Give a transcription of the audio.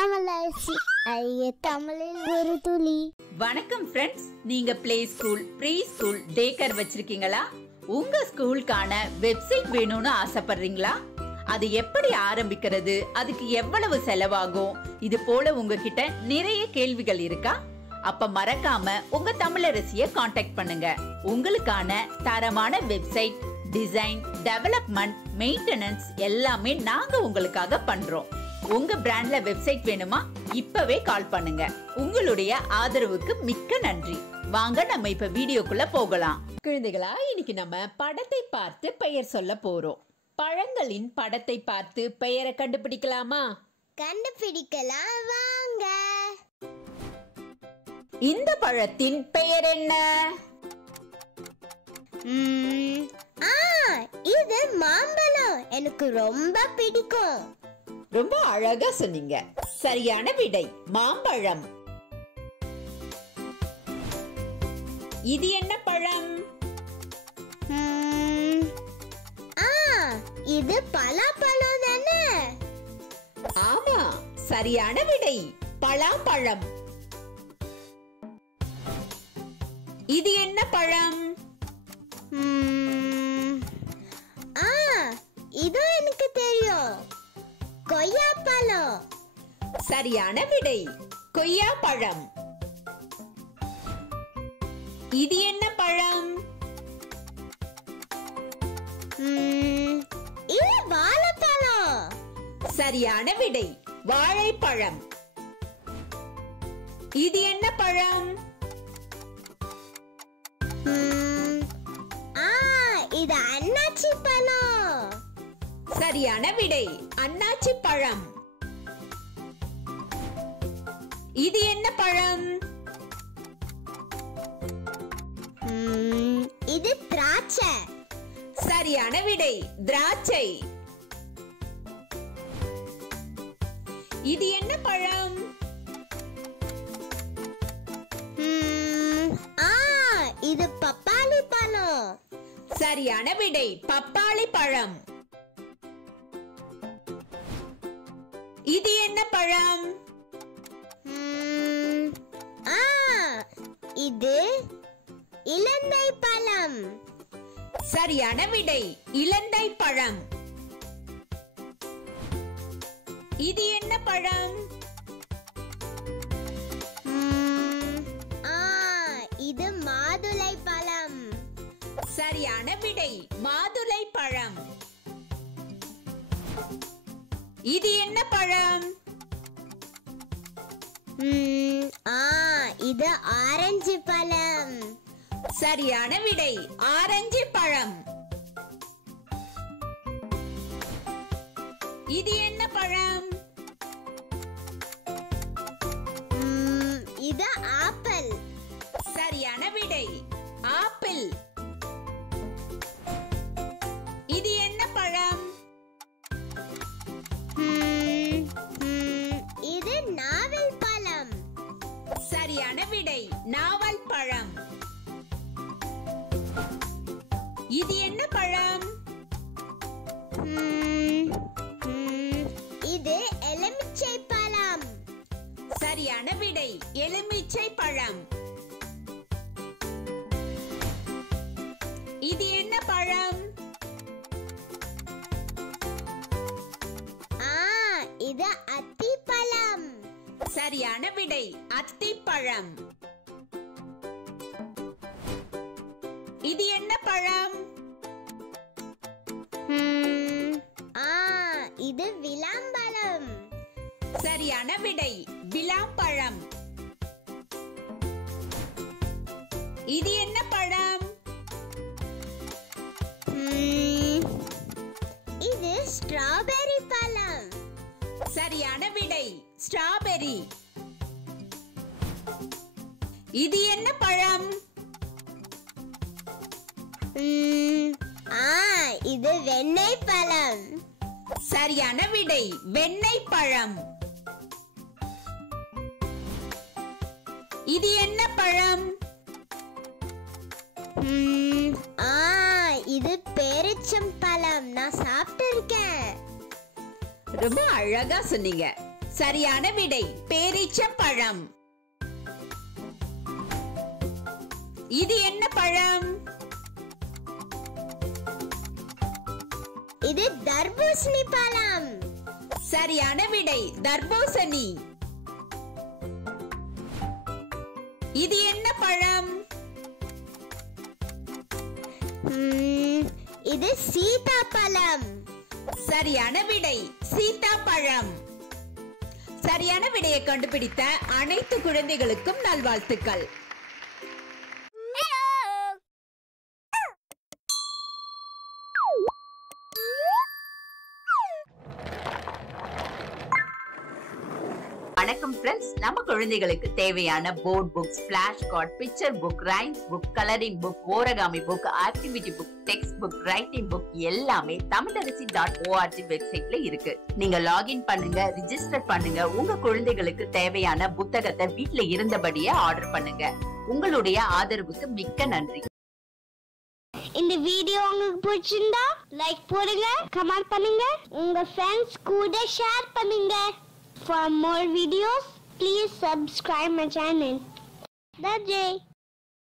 தமிழரசி ஐய தமிழில் ஒரு துளி. வணக்கம் ஃப்ரெண்ட்ஸ், நீங்க play school, pre school, day care வச்சிருக்கீங்களா? உங்க ஸ்கூலுக்கான வெப்சைட் வேணும்னு ஆசைப்படுறீங்களா? அது எப்படி ஆரம்பிக்கிறது, அதுக்கு எவ்வளவு செலவாகும், இது போல உங்ககிட்ட நிறைய கேள்விகள் இருக்கா? அப்ப மறக்காம உங்க தமிழரசியை காண்டாக்ட் பண்ணுங்க. உங்களுக்கான தரமான வெப்சைட் டிசைன், டெவலப்மெண்ட், மெயின்டெனன்ஸ் எல்லாமே நாங்க உங்களுக்காக பண்றோம். உங்க பிராண்ட்ல வெப்சைட் வேணுமா? இப்பவே கால் பண்ணுங்க. உங்களுடைய ஆதரவுக்கு மிக்க நன்றி. வாங்க நம்ம இப்ப வீடியோக்குள்ள போகலாம். குழந்தைகளா, இன்னைக்கு நம்ம படத்தை பார்த்து பெயர் சொல்ல போறோம். பழங்களின் படத்தை பார்த்து பெயரை கண்டுபிடிக்கலாமா? கண்டுபிடிக்கலாம், வாங்க. இந்த பழத்தின் பெயர் என்ன? இது மாம்பழம். எனக்கு ரொம்ப பிடிக்கும். ரொம்ப அழகா சொன்னீங்க. சரியான விடை மாம்பழம். இது என்ன பழம்? இது பலாப்பழம் தானே? ஆமா, சரியான விடை பலாப்பழம். இது என்ன பழம்? இது எனக்கு தெரியும், கொய்யாப்பழம். சரியான விடை கொய்யாப்பழம். இது என்ன பழம்? இது வாழைப்பழம். சரியான விடை வாழைப்பழம். இது என்ன பழம்? இது அன்னாச்சி பழம். சரியான விடை அன்னாச்சி பழம். இது என்ன பழம்? இது திராட்சை. சரியான விடை திராட்சை. இது என்ன பழம்? இது பப்பாளி பழம். சரியான விடை பப்பாளி பழம். இது என்ன பழம்? இது இலந்தை பழம். சரியான விடை இலந்தை பழம். இது என்ன பழம்? இது மாதுளை பழம். சரியான விடை மாதுளை பழம். இது என்ன பழம்? இது ஆரஞ்சு பழம். சரியான விடை ஆரஞ்சு பழம். இது என்ன பழம்? இது ஆப்பிள். சரியான விடை ஆப்பிள். இது என்ன பழம்? இது நாவல் பழம். சரியான விடை நாவல் பழம். இது என்ன பழம்? இது எலுமிச்சை பழம். சரியான விடை எலுமிச்சை பழம். இது என்ன பழம்? இது அத்திப்பழம். சரியான விடை அத்திப்பழம். இது என்ன பழம்? இது விளாம்பழம். சரியான விடை விளாம்பழம். இது என்ன பழம்? இது ஸ்ட்ராபெரி பழம். சரியான விடை ஸ்ட்ராபெரி. இது என்ன பழம்? இது வெண்ணெய் பழம். சரியான விடை வெண்ணெய் பழம். இது என்ன பழம்? இது பேரிச்சம் பழம். நான் சாப்பிட்டு இருக்கேன். ரொம்ப அழகா சொன்னீங்க. சரியான விடை பேரீச்சம்பழம். இது என்ன பழம்? இது தர்பூசணி பழம். சரியான விடை தர்பூசணி. இது என்ன பழம்? இது சீதாப்பழம். சரியான விடை சீதாப்பழம். சரியான விடையை கண்டுபிடித்த அனைத்து குழந்தைகளுக்கும் நல்வாழ்த்துக்கள். வணக்கம் ஃப்ரெண்ட்ஸ், நம்ம குழந்தைகளுக்கு தேவையான board books, flash card, picture book, rhymes book, colouring book, origami book, activity book, text book, writing book எல்லாமே tamildaraசி.org வெப்சைட்ல இருக்கு. நீங்க லாகின் பண்ணுங்க, ரிஜிஸ்டர் பண்ணுங்க. உங்க குழந்தைகளுக்கு தேவையான புத்தகத்தை வீட்ல இருந்தபடியே ஆர்டர் பண்ணுங்க. உங்களுடைய ஆதரவுக்கு மிக்க நன்றி. இந்த வீடியோ உங்களுக்கு பிடிச்சிருந்தா லைக் போடுங்க, கமெண்ட் பண்ணுங்க, உங்க ஃப்ரெண்ட்ஸ் கூட ஷேர் பண்ணுங்க. For more videos, please subscribe my channel. That's it.